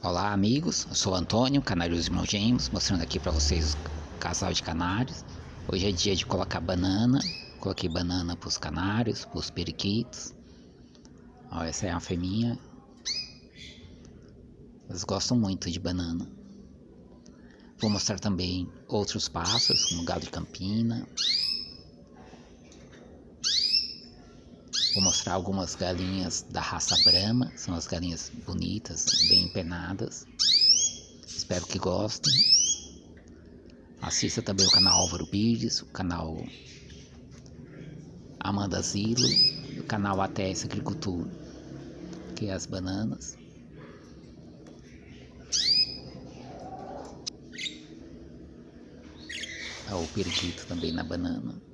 Olá amigos, eu sou o Antônio, canários irmãos gêmeos, mostrando aqui para vocês o casal de canários. Hoje é dia de colocar banana, coloquei banana para os canários, para os periquitos. Ó, essa é a fêmea, eles gostam muito de banana. Vou mostrar também outros pássaros, como galo de campina. Vou mostrar algumas galinhas da raça Brahma, são as galinhas bonitas, bem empenadas. Espero que gostem. Assista também o canal Álvaro Vídeos, o canal Amanda Zilo, o canal ATS Agricultura, que é as bananas. O periquito também na banana.